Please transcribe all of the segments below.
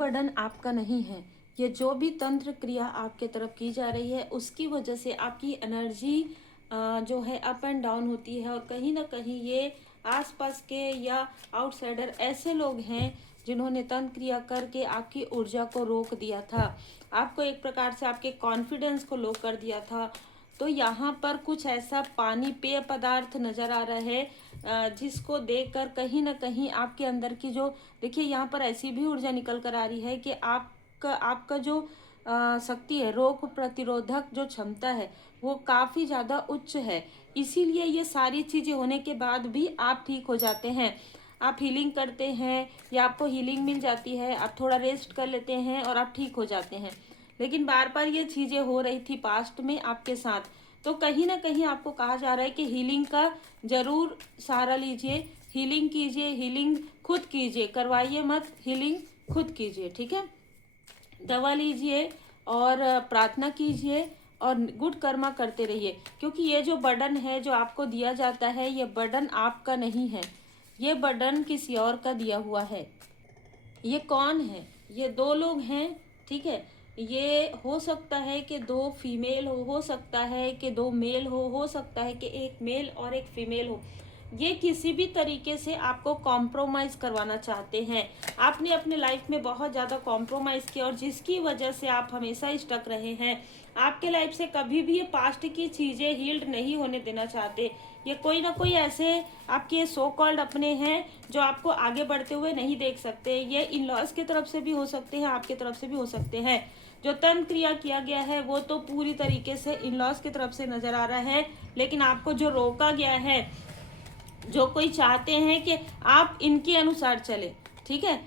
Burden आपका नहीं है। ये जो भी तंत्र क्रिया आपके तरफ की जा रही है उसकी वजह से आपकी एनर्जी जो है अप एंड डाउन होती है, और कहीं ना कहीं ये आसपास के या आउटसाइडर ऐसे लोग हैं जिन्होंने तंत्र क्रिया करके आपकी ऊर्जा को रोक दिया था, आपको एक प्रकार से आपके कॉन्फिडेंस को लो कर दिया था। तो यहाँ पर कुछ ऐसा पानी पेय पदार्थ नजर आ रहा है जिसको देखकर कहीं ना कहीं आपके अंदर की जो, देखिए यहाँ पर ऐसी भी ऊर्जा निकल कर आ रही है कि आपका आपका जो शक्ति है, रोग प्रतिरोधक जो क्षमता है वो काफ़ी ज़्यादा उच्च है। इसीलिए ये सारी चीज़ें होने के बाद भी आप ठीक हो जाते हैं। आप हीलिंग करते हैं या आपको हीलिंग मिल जाती है, आप थोड़ा रेस्ट कर लेते हैं और आप ठीक हो जाते हैं। लेकिन बार बार ये चीज़ें हो रही थी पास्ट में आपके साथ, तो कहीं ना कहीं आपको कहा जा रहा है कि हीलिंग का ज़रूर सहारा लीजिए, हीलिंग कीजिए, हीलिंग खुद कीजिए, करवाइए मत, हीलिंग खुद कीजिए। ठीक है, दवा लीजिए और प्रार्थना कीजिए और गुड कर्मा करते रहिए, क्योंकि ये जो बर्डन है जो आपको दिया जाता है, ये बर्डन आपका नहीं है, ये बर्डन किसी और का दिया हुआ है। ये कौन है? ये दो लोग हैं। ठीक है, ये हो सकता है कि दो फीमेल हो सकता है कि दो मेल हो सकता है कि एक मेल और एक फीमेल हो। ये किसी भी तरीके से आपको कॉम्प्रोमाइज़ करवाना चाहते हैं। आपने अपने लाइफ में बहुत ज़्यादा कॉम्प्रोमाइज़ किया और जिसकी वजह से आप हमेशा स्टक रहे हैं। आपके लाइफ से कभी भी ये पास्ट की चीज़ें हील्ड नहीं होने देना चाहते। ये कोई ना कोई ऐसे आपके सो कॉल्ड अपने हैं जो आपको आगे बढ़ते हुए नहीं देख सकते। ये इन लॉज की तरफ से भी हो सकते हैं, आपके तरफ से भी हो सकते हैं। जो तंत्र क्रिया किया गया है वो तो पूरी तरीके से इन लॉज की तरफ से नजर आ रहा है, लेकिन आपको जो रोका गया है, जो कोई चाहते हैं कि आप इनके अनुसार चले, ठीक है,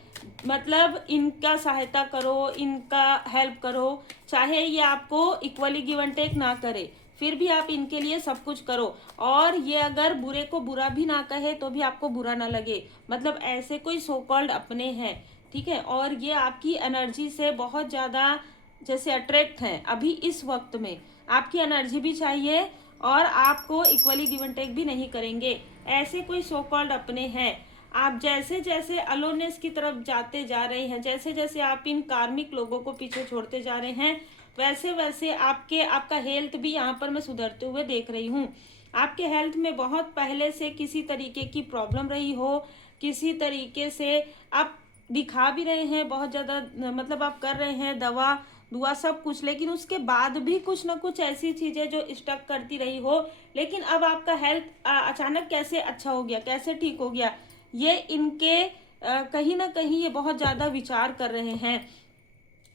मतलब इनका सहायता करो, इनका हेल्प करो, चाहे ये आपको इक्वली गिव एंड टेक ना करे, फिर भी आप इनके लिए सब कुछ करो। और ये अगर बुरे को बुरा भी ना कहे तो भी आपको बुरा ना लगे, मतलब ऐसे कोई सो कॉल्ड अपने हैं। ठीक है, और ये आपकी एनर्जी से बहुत ज़्यादा जैसे अट्रैक्ट हैं अभी इस वक्त में, आपकी एनर्जी भी चाहिए और आपको इक्वली गिव एंड टेक भी नहीं करेंगे। ऐसे कोई सो कॉल्ड अपने हैं। आप जैसे जैसे अलोनेस की तरफ जाते जा रहे हैं, जैसे जैसे आप इन कार्मिक लोगों को पीछे छोड़ते जा रहे हैं, वैसे वैसे आपका हेल्थ भी यहाँ पर मैं सुधरते हुए देख रही हूँ। आपके हेल्थ में बहुत पहले से किसी तरीके की प्रॉब्लम रही हो, किसी तरीके से आप दिखा भी रहे हैं बहुत ज़्यादा, मतलब आप कर रहे हैं दवा दुआ सब कुछ, लेकिन उसके बाद भी कुछ ना कुछ ऐसी चीज़ें जो स्टक करती रही हो। लेकिन अब आपका हेल्थ अचानक कैसे अच्छा हो गया, कैसे ठीक हो गया, ये इनके कहीं ना कहीं ये बहुत ज़्यादा विचार कर रहे हैं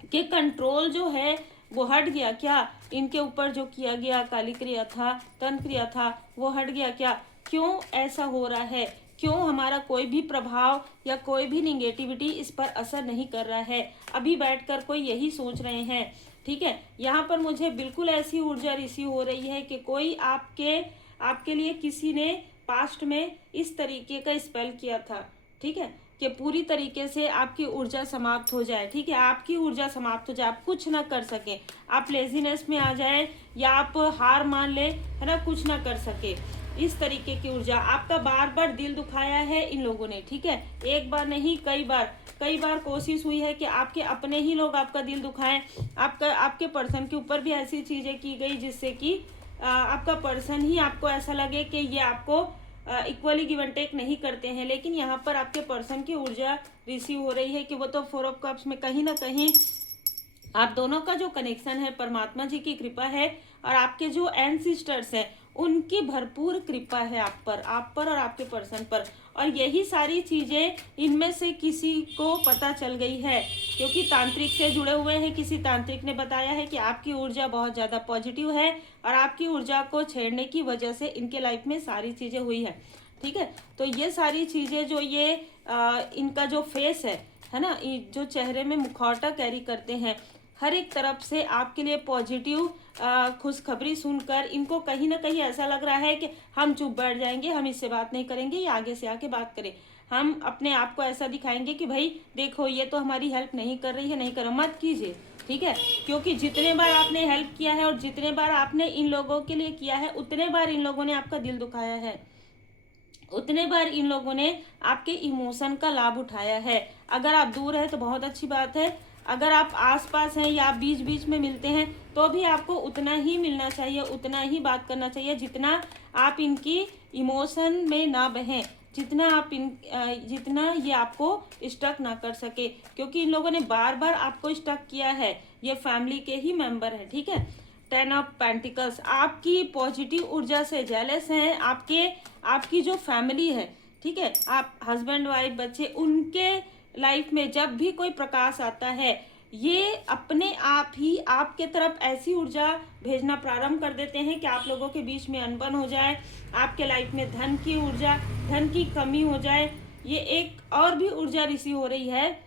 कि कंट्रोल जो है वो हट गया क्या, इनके ऊपर जो किया गया काली क्रिया था, तंत्र क्रिया था, वो हट गया क्या, क्यों ऐसा हो रहा है, क्यों हमारा कोई भी प्रभाव या कोई भी निगेटिविटी इस पर असर नहीं कर रहा है। अभी बैठकर कोई यही सोच रहे हैं। ठीक है, यहाँ पर मुझे बिल्कुल ऐसी ऊर्जा रिसीव हो रही है कि कोई आपके लिए किसी ने पास्ट में इस तरीके का स्पेल किया था। ठीक है, कि पूरी तरीके से आपकी ऊर्जा समाप्त हो जाए। ठीक है, आपकी ऊर्जा समाप्त हो जाए, आप कुछ ना कर सके, आप लेजीनेस में आ जाए या आप हार मान ले, है ना, कुछ ना कर सके, इस तरीके की ऊर्जा। आपका बार बार दिल दुखाया है इन लोगों ने। ठीक है, एक बार नहीं कई बार कोशिश हुई है कि आपके अपने ही लोग आपका दिल दुखाएं। आपके पर्सन के ऊपर भी ऐसी चीज़ें की गई जिससे कि आपका पर्सन ही आपको ऐसा लगे कि ये आपको इक्वली गिव एंड टेक नहीं करते हैं। लेकिन यहाँ पर आपके पर्सन की ऊर्जा रिसीव हो रही है कि वो तो 4 ऑफ कप्स में कहीं ना कहीं आप दोनों का जो कनेक्शन है परमात्मा जी की कृपा है, और आपके जो एंसेस्टर्स हैं उनकी भरपूर कृपा है आप पर और आपके पर्सन पर। और यही सारी चीज़ें इनमें से किसी को पता चल गई है, क्योंकि तांत्रिक से जुड़े हुए हैं, किसी तांत्रिक ने बताया है कि आपकी ऊर्जा बहुत ज़्यादा पॉजिटिव है और आपकी ऊर्जा को छेड़ने की वजह से इनके लाइफ में सारी चीज़ें हुई है। ठीक है, तो ये सारी चीज़ें जो ये इनका जो फेस है ना, जो चेहरे में मुखौटा कैरी करते हैं, हर एक तरफ से आपके लिए पॉजिटिव खुशखबरी सुनकर इनको कहीं ना कहीं ऐसा लग रहा है कि हम चुप बैठ जाएंगे, हम इससे बात नहीं करेंगे, या आगे से आके बात करें, हम अपने आप को ऐसा दिखाएंगे कि भाई देखो ये तो हमारी हेल्प नहीं कर रही है, नहीं करो, मत कीजिए। ठीक है, क्योंकि जितने बार आपने हेल्प किया है और जितने बार आपने इन लोगों के लिए किया है, उतने बार इन लोगों ने आपका दिल दुखाया है, उतने बार इन लोगों ने आपके इमोशन का लाभ उठाया है, अगर आप दूर हैं तो बहुत अच्छी बात है, अगर आप आसपास हैं या आप बीच बीच में मिलते हैं तो भी आपको उतना ही मिलना चाहिए, उतना ही बात करना चाहिए जितना आप इनकी इमोशन में ना बहें, जितना ये आपको स्टक ना कर सके, क्योंकि इन लोगों ने बार बार आपको स्टक किया है, ये फैमिली के ही मेंबर है। ठीक है, 10 ऑफ पेंटिकल्स, आपकी पॉजिटिव ऊर्जा से जेलस हैं आपकी जो फैमिली है। ठीक है, आप हस्बैंड वाइफ बच्चे, उनके लाइफ में जब भी कोई प्रकाश आता है ये अपने आप ही आपके तरफ ऐसी ऊर्जा भेजना प्रारंभ कर देते हैं कि आप लोगों के बीच में अनबन हो जाए, आपके लाइफ में धन की कमी हो जाए। ये एक और भी ऊर्जा रिसीव हो रही है,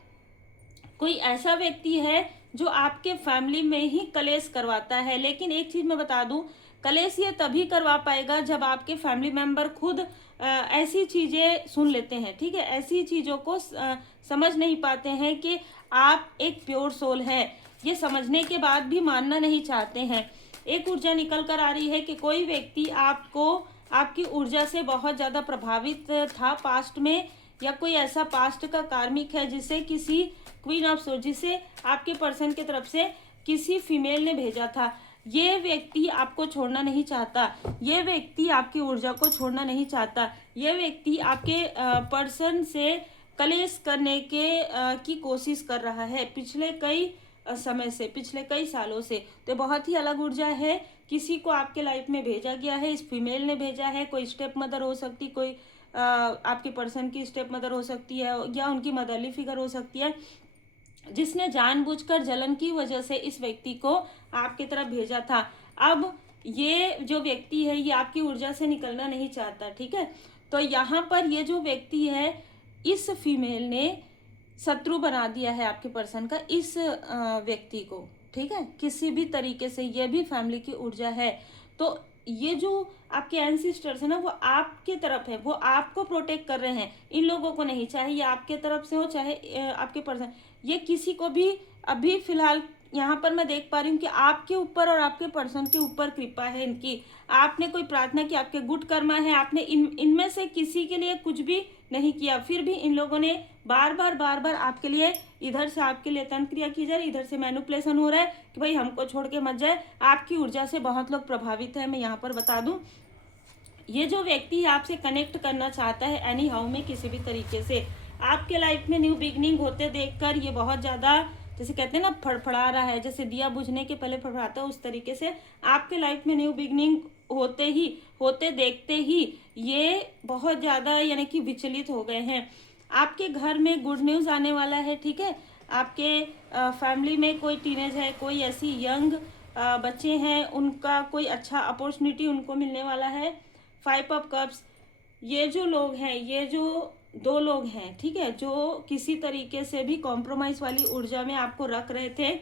कोई ऐसा व्यक्ति है जो आपके फैमिली में ही कलेश करवाता है। लेकिन एक चीज मैं बता दूं, कलेश ये तभी करवा पाएगा जब आपके फैमिली मेंबर खुद ऐसी चीजें सुन लेते हैं। ठीक है, ऐसी चीजों को समझ नहीं पाते हैं कि आप एक प्योर सोल है, ये समझने के बाद भी मानना नहीं चाहते हैं। एक ऊर्जा निकल कर आ रही है कि कोई व्यक्ति आपकी ऊर्जा से बहुत ज्यादा प्रभावित था पास्ट में, या कोई ऐसा पास्ट का कार्मिक है जिसे किसी क्वीन ऑफ सोर्ड, जिसे आपके पर्सन की तरफ से किसी फीमेल ने भेजा था। ये व्यक्ति आपको छोड़ना नहीं चाहता, ये व्यक्ति आपकी ऊर्जा को छोड़ना नहीं चाहता, ये व्यक्ति आपके पर्सन से कलेश करने की कोशिश कर रहा है पिछले कई समय से, पिछले कई सालों से। तो बहुत ही अलग ऊर्जा है, किसी को आपके लाइफ में भेजा गया है, इस फीमेल ने भेजा है, कोई स्टेप मदर हो सकती, कोई आपके पर्सन की स्टेप मदर हो सकती है, या उनकी मदरली फिगर हो सकती है, जिसने जानबूझकर जलन की वजह से इस व्यक्ति को आपकी तरफ भेजा था। अब ये जो व्यक्ति है ये आपकी ऊर्जा से निकलना नहीं चाहता। ठीक है, तो यहाँ पर ये जो व्यक्ति है, इस फीमेल ने शत्रु बना दिया है आपके पर्सन का इस व्यक्ति को। ठीक है, किसी भी तरीके से ये भी फैमिली की ऊर्जा है। तो ये जो आपके एंसिस्टर्स है ना, वो आपके तरफ है, वो आपको प्रोटेक्ट कर रहे हैं, इन लोगों को नहीं। चाहे ये आपके तरफ से हो, चाहे आपके पर्सन, ये किसी को भी अभी फिलहाल यहाँ पर मैं देख पा रही हूँ कि आपके ऊपर और आपके पर्सन के ऊपर कृपा है इनकी। आपने कोई प्रार्थना की, आपके गुड कर्मा है, आपने इनमें से किसी के लिए कुछ भी नहीं किया, फिर भी इन लोगों ने बार बार आपके लिए, इधर से आपके लिए तंत्र क्रिया की जा रही, इधर से मैनिपुलेशन हो रहा है कि भाई हमको छोड़ के मत जाए। आपकी ऊर्जा से बहुत लोग प्रभावित है। मैं यहाँ पर बता दूं, ये जो व्यक्ति आपसे कनेक्ट करना चाहता है एनी हाउ में, किसी भी तरीके से आपके लाइफ में न्यू बिगनिंग होते देखकर ये बहुत ज्यादा, जैसे कहते हैं ना, फड़फड़ा रहा है, जैसे दिया बुझने के पहले फड़फड़ाता है, उस तरीके से आपके लाइफ में न्यू बिगनिंग होते देखते ही ये बहुत ज़्यादा यानी कि विचलित हो गए हैं। आपके घर में गुड न्यूज़ आने वाला है। ठीक है, आपके फैमिली में कोई टीनेज है, कोई ऐसी यंग बच्चे हैं, उनका कोई अच्छा अपॉर्चुनिटी उनको मिलने वाला है। 5 ऑफ कप्स, ये जो लोग हैं, ये जो 2 लोग हैं, ठीक है, जो किसी तरीके से भी कॉम्प्रोमाइज़ वाली ऊर्जा में आपको रख रहे थे,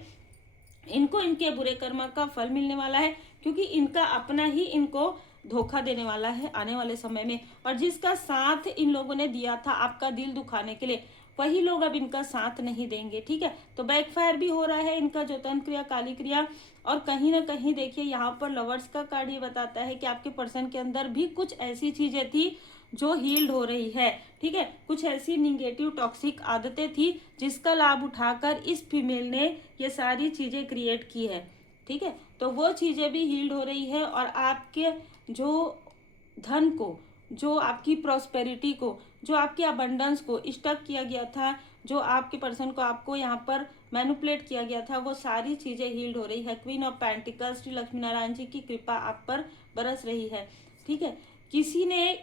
इनको इनके बुरे कर्म का फल मिलने वाला है, क्योंकि इनका अपना ही इनको धोखा देने वाला है आने वाले समय में। और जिसका साथ इन लोगों ने दिया था आपका दिल दुखाने के लिए, वही लोग अब इनका साथ नहीं देंगे। ठीक है, तो बैकफायर भी हो रहा है इनका जो तंत्र क्रिया, काली क्रिया। और कहीं ना कहीं देखिए यहाँ पर लवर्स का कार्ड ये बताता है कि आपके पर्सन के अंदर भी कुछ ऐसी चीजें थी जो हील्ड हो रही है। ठीक है, कुछ ऐसी निगेटिव टॉक्सिक आदतें थी जिसका लाभ उठाकर इस फीमेल ने ये सारी चीजें क्रिएट की है। ठीक है, तो वो चीजें भी हील्ड हो रही है, और आपके जो धन को, जो आपकी प्रॉस्पेरिटी को, जो आपके अबंडेंस को स्टक किया गया था, जो आपके पर्सन को आपको यहाँ पर मैनिपुलेट किया गया था, वो सारी चीजें हील्ड हो रही है। Queen of pentacles, Shri Lakshmi Narayan ji की कृपा आप पर बरस रही है। ठीक है, किसी ने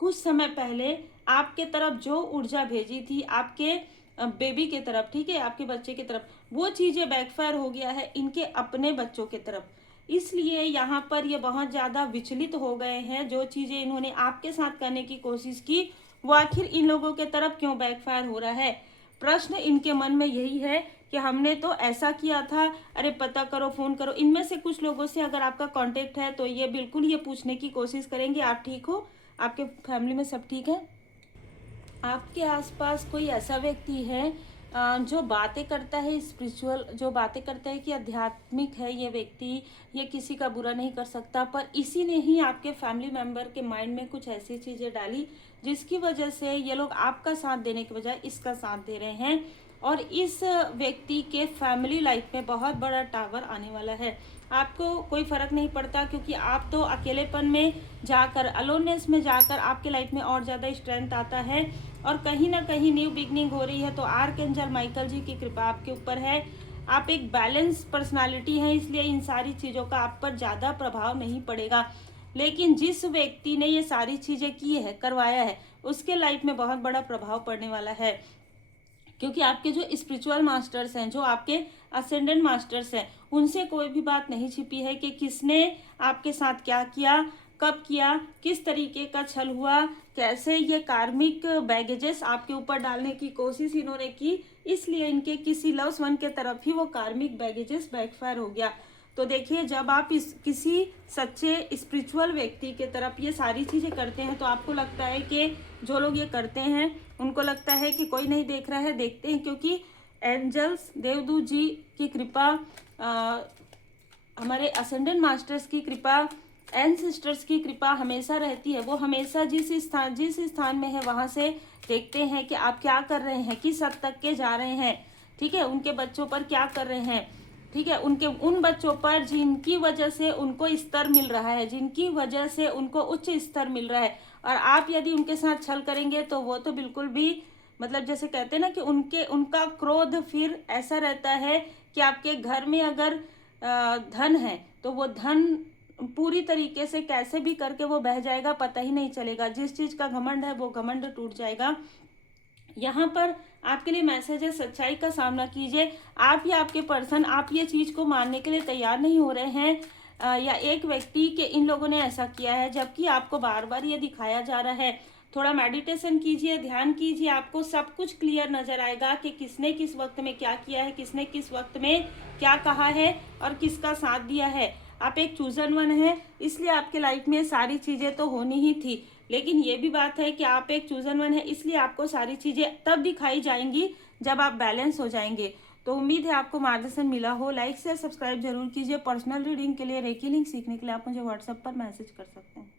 कुछ समय पहले आपके तरफ जो ऊर्जा भेजी थी आपके बेबी के तरफ, ठीक है, आपके बच्चे की तरफ, वो चीजें बैकफायर हो गया है इनके अपने बच्चों के तरफ। इसलिए यहाँ पर ये बहुत ज्यादा विचलित हो गए हैं। जो चीजें इन्होंने आपके साथ करने की कोशिश की, वो आखिर इन लोगों के तरफ क्यों बैकफायर हो रहा है। प्रश्न इनके मन में यही है कि हमने तो ऐसा किया था, अरे पता करो, फोन करो। इनमें से कुछ लोगों से अगर आपका कांटेक्ट है तो ये बिल्कुल ये पूछने की कोशिश करेंगे आप ठीक हो, आपके फैमिली में सब ठीक है। आपके आसपास कोई ऐसा व्यक्ति है जो बातें करता है स्पिरिचुअल, जो बातें करता है कि आध्यात्मिक है ये व्यक्ति, ये किसी का बुरा नहीं कर सकता, पर इसी ने ही आपके फैमिली मेंबर के माइंड में कुछ ऐसी चीज़ें डाली जिसकी वजह से ये लोग आपका साथ देने के बजाय इसका साथ दे रहे हैं। और इस व्यक्ति के फैमिली लाइफ में बहुत बड़ा टावर आने वाला है। आपको कोई फर्क नहीं पड़ता, क्योंकि आप तो अकेलेपन में जाकर, अलोननेस में जाकर आपके लाइफ में और ज़्यादा स्ट्रेंथ आता है। और कहीं ना कहीं न्यू बिगनिंग हो रही है, तो आर्कएंजल माइकल जी की कृपा आपके ऊपर है। आप एक बैलेंस पर्सनालिटी हैं, इसलिए इन सारी चीज़ों का आप पर ज़्यादा प्रभाव नहीं पड़ेगा। लेकिन जिस व्यक्ति ने ये सारी चीज़ें की है, करवाया है, उसके लाइफ में बहुत बड़ा प्रभाव पड़ने वाला है। क्योंकि आपके जो स्पिरिचुअल मास्टर्स हैं, जो आपके असेंडेंट मास्टर्स हैं, उनसे कोई भी बात नहीं छिपी है कि किसने आपके साथ क्या किया, कब किया, किस तरीके का छल हुआ, कैसे ये कार्मिक बैगेजेस आपके ऊपर डालने की कोशिश इन्होंने की, इसलिए इनके किसी लव्स वन के तरफ ही वो कार्मिक बैगेजेस बैकफायर हो गया। तो देखिए, जब आप किसी सच्चे स्पिरिचुअल व्यक्ति के तरफ ये सारी चीज़ें करते हैं, तो आपको लगता है कि जो लोग ये करते हैं उनको लगता है कि कोई नहीं देख रहा है, देखते हैं, क्योंकि एंजल्स, देवदूत जी की कृपा, हमारे असेंडेंट मास्टर्स की कृपा, एंसेस्टर्स की कृपा हमेशा रहती है। वो हमेशा जिस स्थान में है वहाँ से देखते हैं कि आप क्या कर रहे हैं, किस हद तक के जा रहे हैं, ठीक है, उनके बच्चों पर क्या कर रहे हैं, ठीक है, उनके उन बच्चों पर जिनकी वजह से उनको स्तर मिल रहा है, जिनकी वजह से उनको उच्च स्तर मिल रहा है। और आप यदि उनके साथ छल करेंगे तो वो तो बिल्कुल भी, मतलब जैसे कहते हैं ना कि उनका क्रोध फिर ऐसा रहता है कि आपके घर में अगर धन है तो वो धन पूरी तरीके से कैसे भी करके वो बह जाएगा, पता ही नहीं चलेगा। जिस चीज़ का घमंड है वो घमंड टूट जाएगा। यहाँ पर आपके लिए मैसेज है, सच्चाई का सामना कीजिए। आप या आपके पर्सन, आप ये चीज़ को मानने के लिए तैयार नहीं हो रहे हैं, या एक व्यक्ति के इन लोगों ने ऐसा किया है, जबकि आपको बार बार ये दिखाया जा रहा है। थोड़ा मेडिटेशन कीजिए, ध्यान कीजिए, आपको सब कुछ क्लियर नजर आएगा कि किसने किस वक्त में क्या किया है, किसने किस वक्त में क्या कहा है और किसका साथ दिया है। आप एक चूजन वन है, इसलिए आपके लाइफ में सारी चीज़ें तो होनी ही थी। लेकिन ये भी बात है कि आप एक चूजन वन है, इसलिए आपको सारी चीज़ें तब दिखाई जाएंगी जब आप बैलेंस हो जाएंगे। तो उम्मीद है आपको मार्गदर्शन मिला हो। लाइक शेयर सब्सक्राइब जरूर कीजिए। पर्सनल रीडिंग के लिए, रेकी लिंक सीखने के लिए आप मुझे व्हाट्सएप पर मैसेज कर सकते हैं।